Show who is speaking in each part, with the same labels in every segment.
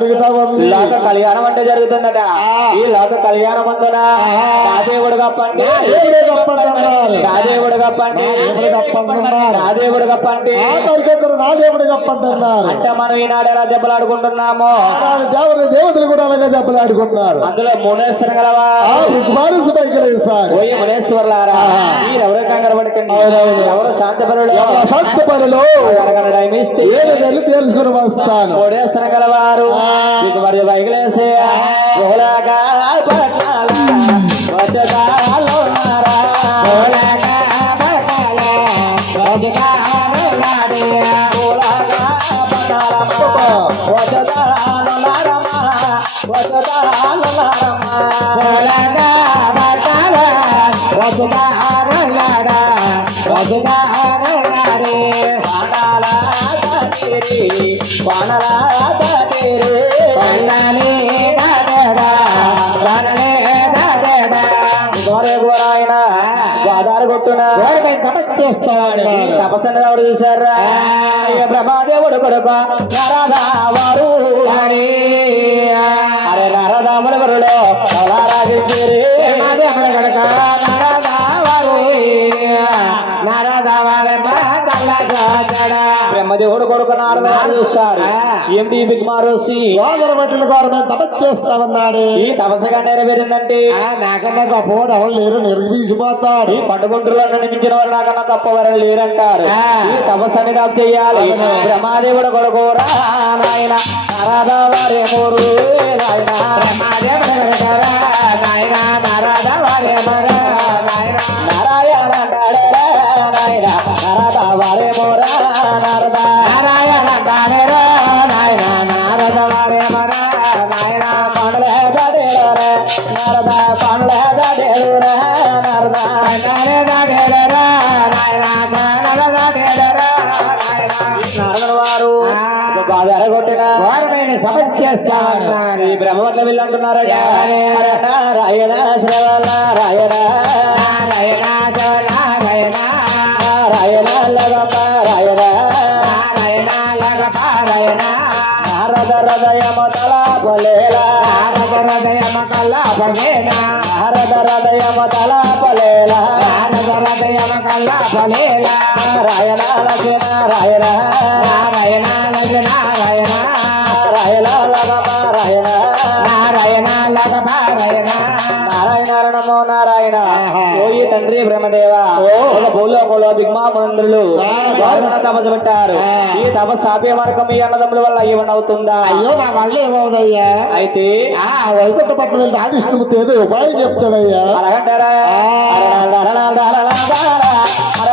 Speaker 1: లోక కళ్యాణం అంటే జరుగుతుందట. ఈ లోక కళ్యాణం అందున నా దేవుడు గప్పండి
Speaker 2: నా దేవుడే గొప్పంటున్నారు.
Speaker 1: నా దేవుడు గప్పండి
Speaker 2: నా దేవుడు గొప్పంటున్నారు.
Speaker 1: నా దేవుడు గప్పండి
Speaker 2: ఆ మరికొకరు నా దేవుడు గొప్పంటున్నారు
Speaker 1: అంటే మనం ఈనాడు ఎలా దెబ్బలాడుకుంటున్నాము?
Speaker 2: దేవుడు దేవతలు కూడా అలాగే దెబ్బలాడుకుంటున్నారు
Speaker 1: అందులో మునేశ్వరం గలవా? మునేశ్వర్లారా మీరు ఎవరు కంగారు పడకండి. ఎవరు శాంతపరులు
Speaker 2: పనులు ఏడు నెలలు తెలుసుకుని వస్తాను.
Speaker 1: మునేశ్వరం గలవారు? మీకు మరి ఓలాగా పట్టాల వచనాలు నారా. ఓలాగా పట్టాల ఓలాగా నారమ్మ. వచనాలు నారమ్మ. ఓలాగా పట్టాల వచనాలు నాడా. వచనాలు నాడే. వానాల దాటిరి, వానల దాటిరి. వానలే దాటెడా, వానలే దాటెడా. గోరే గోరాయన గోదావరి కొట్టున
Speaker 2: చేస్తాడు
Speaker 1: తపస్సు ఎవరు చూసారా బ్రహ్మదేవుడు కొడుకు నరదా వారు అని అరే నరదాముడు వరుడు రాజేశ్వరి బ్రహ్మదేవుడు కొడుకు నరదా బ్రహ్మదేవుడు కొడుకు చూస్తారు ఏంటి బిగ్మారోసి
Speaker 2: సోదర పట్టిన గారు మేము తపస్సు చేస్తామన్నాడు
Speaker 1: ఈ తపస్సుగా నెరవేరిందంటే
Speaker 2: నాకన్నా గొప్పవాడు ఎవరు లేరు నిర్వహించిపోతాడు
Speaker 1: ఈ పండుగుంటులో మించిన వారు నాకన్నా తప్పవారు లేరంటారు. ఈ తపస్సు అనేది ఆపు చెయ్యాలి బ్రహ్మాదేవుడు కొడుకు నాయన. నారాదా వారే మూరు నాయన. బ్రహ్మాదేవుడు కొడుకు రా నాయన. నారాదా వారే మరా. వారే మోరా నారదా నారాయణ అంటాడే రా నాయన నారద వారే మరా నాయన పండ్లే దాడేరు రే నారద పండ్లే దాడేరు రే నారద నారే దాడేరు రే నాయన నారద దాడేరు రే నాయన. నారద వారు బాధ ఎరగొట్టిన వారమైన సభ చేస్తామన్నారు ఈ శ్రవణ నారాయణ తలాపలేలా నారద హృదయమ కల్లాపలేలా నారద హృదయమ తలాపలేలా నారద హృదయమ కల్లాపలేలా నారాయణ లక్ష్మీ నారాయణ నారాయణ లక్ష్మీ నారాయణ నారాయణ లగమ రాయణ నారాయణ నారాయణ నమో నారాయణ. ఓయి తండ్రి బ్రహ్మదేవ భూలోకంలో బిగ్మామంద్రులు వారు తపస్సు పెట్టారు. ఈ తపస్సు ఆపే మార్గం ఈ అన్నదమ్ముల వల్ల ఏమన్నా అవుతుందా
Speaker 2: అయ్యో నా వల్ల ఏమవుదయ్యా?
Speaker 1: అయితే
Speaker 2: ఆ వైకుంఠ వెళ్ళి ఆదిష్ణుమూర్తి ఏదో ఉపాయం చెప్తాడయ్యా.
Speaker 1: అలాగంటారా హర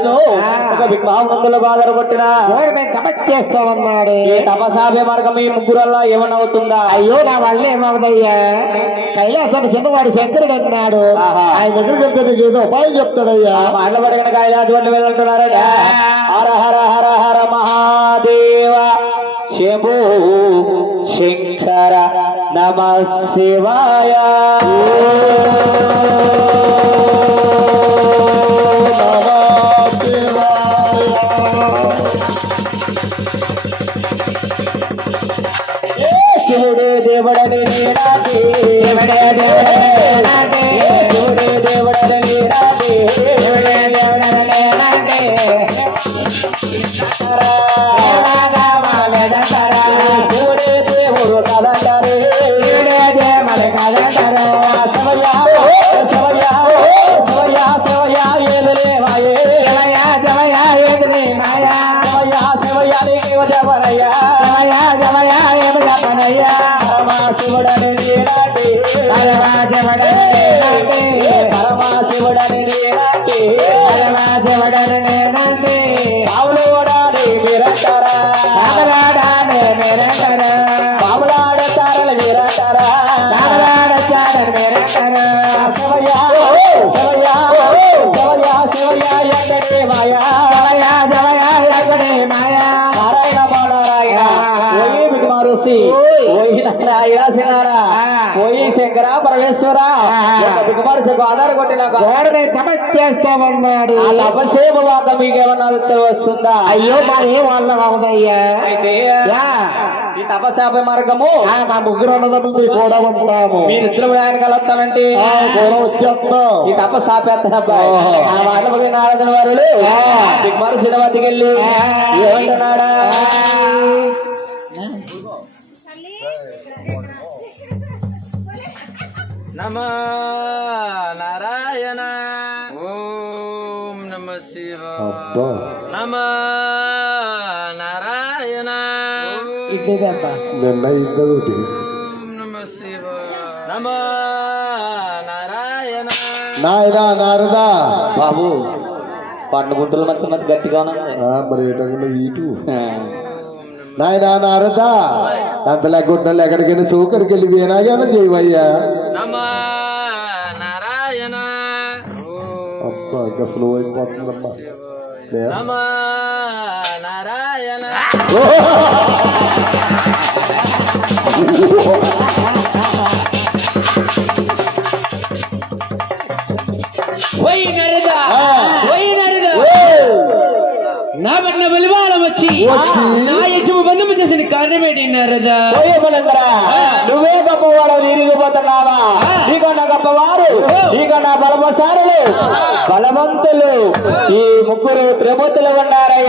Speaker 1: విష్ణు ఒక బిగ్మానందుల బాధలు కొట్టిన
Speaker 2: తపస్సు చేస్తామన్నాడు?
Speaker 1: ఈ తపసాభ్య మార్గం ఈ ముగ్గురల్లా ఏమన్నా అవుతుందా?
Speaker 2: అయ్యో నా వల్ల ఏమవుదయ్యా కైలాసాన్ని చిన్నవాడు శంకరుడు అన్నాడు. ఆయన దగ్గరికి వెళ్తే నీకు ఏదో ఉపాయం చెప్తాడయ్యా.
Speaker 1: మాటలు పడగన కాయలాంటి వాళ్ళు వెళ్ళంటున్నారట హర హర హర హర మహాదేవ. శంభు శంకర నమ శివాయ. పరమాశివుడని పరమాశివుడని పరమాశివుడని నేనంటే పావులోడాలి నిరంతర నాగరాడాలి నిరంతర పావులాడ చారల నిరంతర నాగరాడ చారల నిరంతర శివయా శివయా శివయా శివయా ఎక్కడే మాయా శివయా శివయా ఎక్కడే మాయా నారాయణ బాలరాయణ
Speaker 2: ఆ.
Speaker 1: పోయి శంకర పరమేశ్వర. కొట్టిన
Speaker 2: గోడని తపస్సు చేస్తామన్నాడు
Speaker 1: ఆ తపసేపు వాత మీకేమన్నా వస్తుందా?
Speaker 2: అయ్యో మా ఏం వాళ్ళం అవుదయ్యా
Speaker 1: అయితే. ఈ తపశాప మార్గము?
Speaker 2: మా ముగ్గురు అన్నదమ్ములు మీరు కూడా ఉంటాము.
Speaker 1: మీరిద్దరు ఆయన కలుస్తానంటే
Speaker 2: ఆ, కూడా వచ్చేస్తాం.
Speaker 1: ఈ తప సాపేస్తాను అబ్బాయి
Speaker 2: ఓహో.
Speaker 1: ఆ మాటలు పోయి నారదుల వారులు
Speaker 2: ఆ.
Speaker 1: దిగ్మారు సినిమాకి వెళ్ళి
Speaker 2: ఆ.
Speaker 1: ఏమంటున్నాడా?
Speaker 3: నమ నారాయణ. ఓం నమ శివ నమ నారాయణ.
Speaker 2: నిన్న ఇద్దరు
Speaker 3: ఓం నమ శివ నమ నారాయణ.
Speaker 2: నాయనా నారదా.
Speaker 1: బాబు పండు గుంటలు మధ్య మధ్య గట్టిగా
Speaker 2: మరి ఏటకుండా ఇటు నాయనా నారదా అంతలా గుడ్డలు ఎక్కడికైనా చూకడికి వెళ్ళి వినాగానే చేయవయ్యా అబ్బా ఇంకా స్లో అయిపోతుందమ్మా.
Speaker 3: నారాయణ.
Speaker 1: నువ్వే గొప్పవాడు నీరిగిపోతున్నావా నీకన్నా గొప్పవారు నీకన్నా బలమసారులు బలవంతులు. ఈ ముగ్గురు త్రిమూర్తులు ఉన్నారయ్యా.